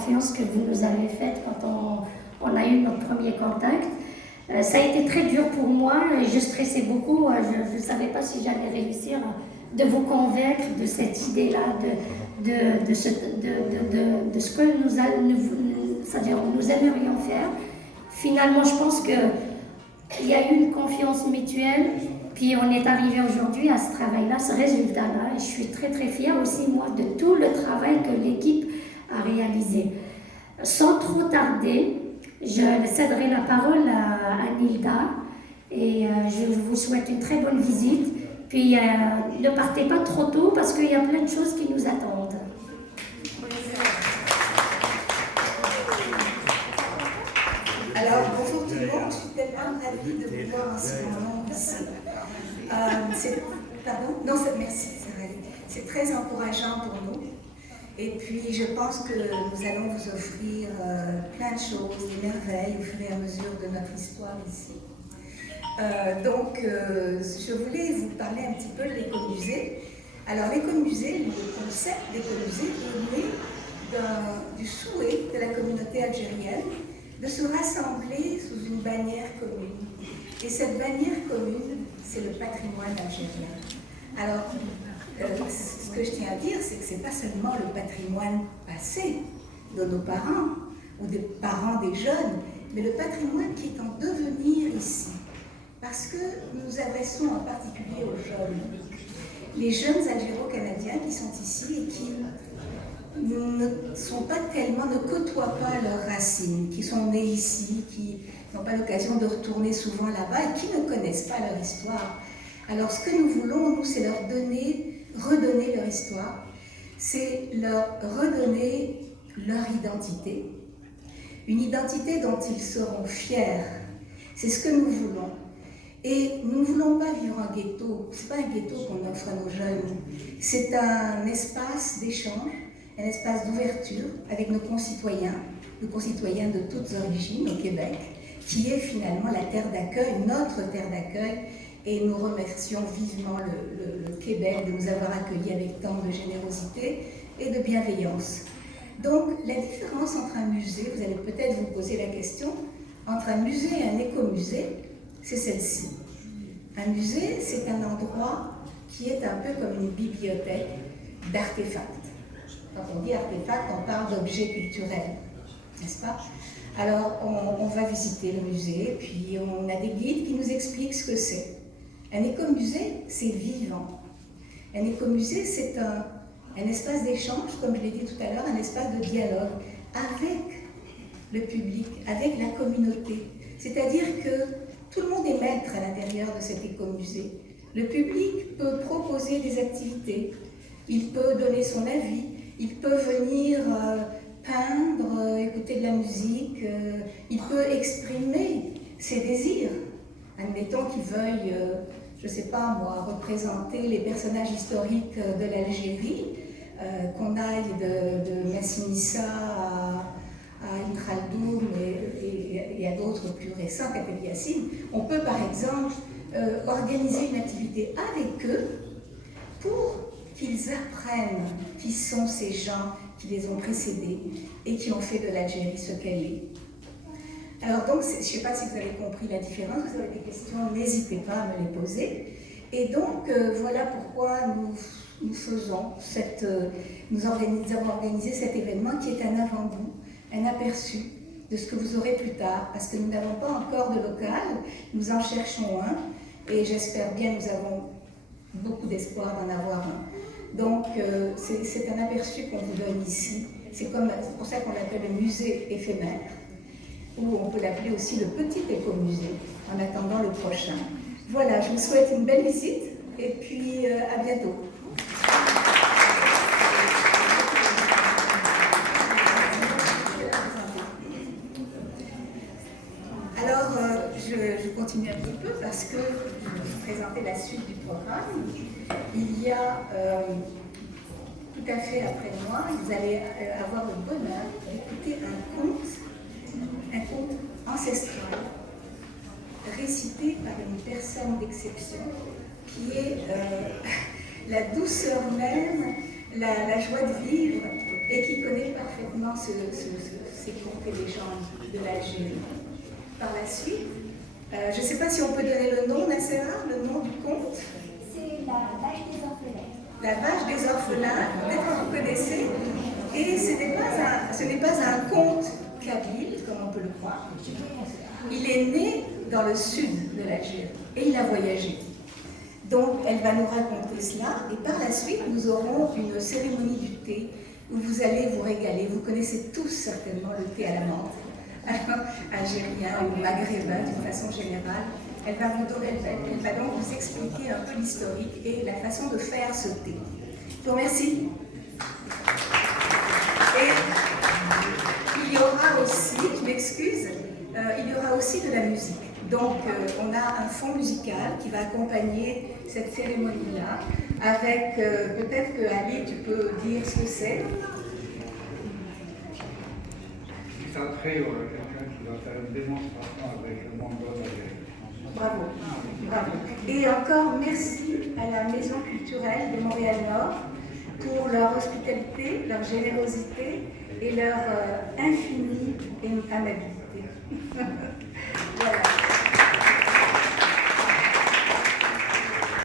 confiance que vous nous avez faite quand on a eu notre premier contact. Ça a été très dur pour moi et je stressais beaucoup. Je ne savais pas si j'allais réussir de vous convaincre de cette idée-là, de ce que c'est-à-dire nous aimerions faire. Finalement, je pense qu'il y a eu une confiance mutuelle, puis on est arrivé aujourd'hui à ce travail-là, ce résultat-là. Et je suis très très fière aussi, moi, de tout le travail que l'équipe a réalisé. Sans trop tarder, je céderai la parole à Nilda et je vous souhaite une très bonne visite. Puis ne partez pas trop tôt parce qu'il y a plein de choses qui nous attendent. Alors, bonjour tout le monde, je suis tellement ravie de vous voir en ce moment ici. Merci, c'est vrai. C'est très encourageant pour nous. Et puis, je pense que nous allons vous offrir plein de choses, des merveilles au fur et à mesure de notre histoire ici. Je voulais vous parler un petit peu de l'écomusée. Alors, l'écomusée, le concept d'écomusée est né du souhait de la communauté algérienne de se rassembler sous une bannière commune. Et cette bannière commune, c'est le patrimoine algérien. Alors, ce que je tiens à dire, c'est que ce n'est pas seulement le patrimoine passé de nos parents ou des parents des jeunes, mais le patrimoine qui est en devenir ici. Parce que nous nous adressons en particulier aux jeunes. Les jeunes algéro-canadiens qui sont ici et qui ne côtoient pas leurs racines, qui sont nés ici, qui n'ont pas l'occasion de retourner souvent là-bas et qui ne connaissent pas leur histoire. Alors ce que nous voulons, nous, c'est leur redonner leur histoire, c'est leur redonner leur identité, une identité dont ils seront fiers. C'est ce que nous voulons. Et nous ne voulons pas vivre en ghetto, ce n'est pas un ghetto qu'on offre à nos jeunes, c'est un espace d'échange, un espace d'ouverture avec nos concitoyens de toutes origines au Québec, qui est finalement la terre d'accueil, notre terre d'accueil, et nous remercions vivement le Québec de nous avoir accueillis avec tant de générosité et de bienveillance. Donc la différence entre un musée, vous allez peut-être vous poser la question, entre un musée et un écomusée, c'est celle-ci. Un musée, c'est un endroit qui est un peu comme une bibliothèque d'artefacts. Quand on dit artefacts, on parle d'objets culturels, n'est-ce pas? Alors, on va visiter le musée, puis on a des guides qui nous expliquent ce que c'est. Un écomusée, c'est vivant. Un écomusée, c'est un espace d'échange, comme je l'ai dit tout à l'heure, un espace de dialogue avec le public, avec la communauté. C'est-à-dire que tout le monde est maître à l'intérieur de cet écomusée. Le public peut proposer des activités, il peut donner son avis, il peut venir peindre, écouter de la musique, il peut exprimer ses désirs. Admettons qu'il veuille, je ne sais pas moi, représenter les personnages historiques de l'Algérie, qu'on aille de Massinissa à Ibn Khaldoun et à d'autres plus récents, Katel Yassine. On peut par exemple organiser une activité avec eux pour qu'ils apprennent qui sont ces gens qui les ont précédés et qui ont fait de l'Algérie ce qu'elle est. Alors donc, je ne sais pas si vous avez compris la différence, vous avez des questions, n'hésitez pas à me les poser. Et donc, voilà pourquoi nous avons organisé cet événement qui est un avant-goût, un aperçu de ce que vous aurez plus tard, parce que nous n'avons pas encore de local, nous en cherchons un, et j'espère bien, nous avons beaucoup d'espoir d'en avoir un. Donc, c'est un aperçu qu'on vous donne ici. C'est pour ça qu'on l'appelle le musée éphémère, ou on peut l'appeler aussi le petit écomusée, en attendant le prochain. Voilà, je vous souhaite une belle visite, et puis à bientôt. Alors, je continue un petit peu parce que je vais vous présenter la suite du programme. Il y a tout à fait après moi, vous allez avoir le bonheur d'écouter un conte ancestral récité par une personne d'exception qui est la douceur même, la joie de vivre et qui connaît parfaitement comment ces contes et légendes de l'Algérie. Par la suite, je ne sais pas si on peut donner le nom, Nassera, le nom du conte. C'est la vache des orphelins. La vache des orphelins, peut-être que vous connaissez. Et ce n'est pas un conte kabyle, comme on peut le croire. Il est né dans le sud de l'Algérie et il a voyagé. Donc, elle va nous raconter cela et par la suite, nous aurons une cérémonie du thé où vous allez vous régaler. Vous connaissez tous certainement le thé à la menthe, algérien ou maghrébin d'une façon générale. Elle va donc vous expliquer un peu l'historique et la façon de faire ce thé. Je vous remercie. Et il y aura aussi, je m'excuse, il y aura aussi de la musique. Donc, on a un fond musical qui va accompagner cette cérémonie-là, avec, peut-être que Ali, tu peux dire ce que c'est. Après, il y aura quelqu'un qui va faire une démonstration avec le mandoline. Bravo, bravo. Et encore merci à la Maison culturelle de Montréal-Nord pour leur hospitalité, leur générosité et leur infinie amabilité. Voilà.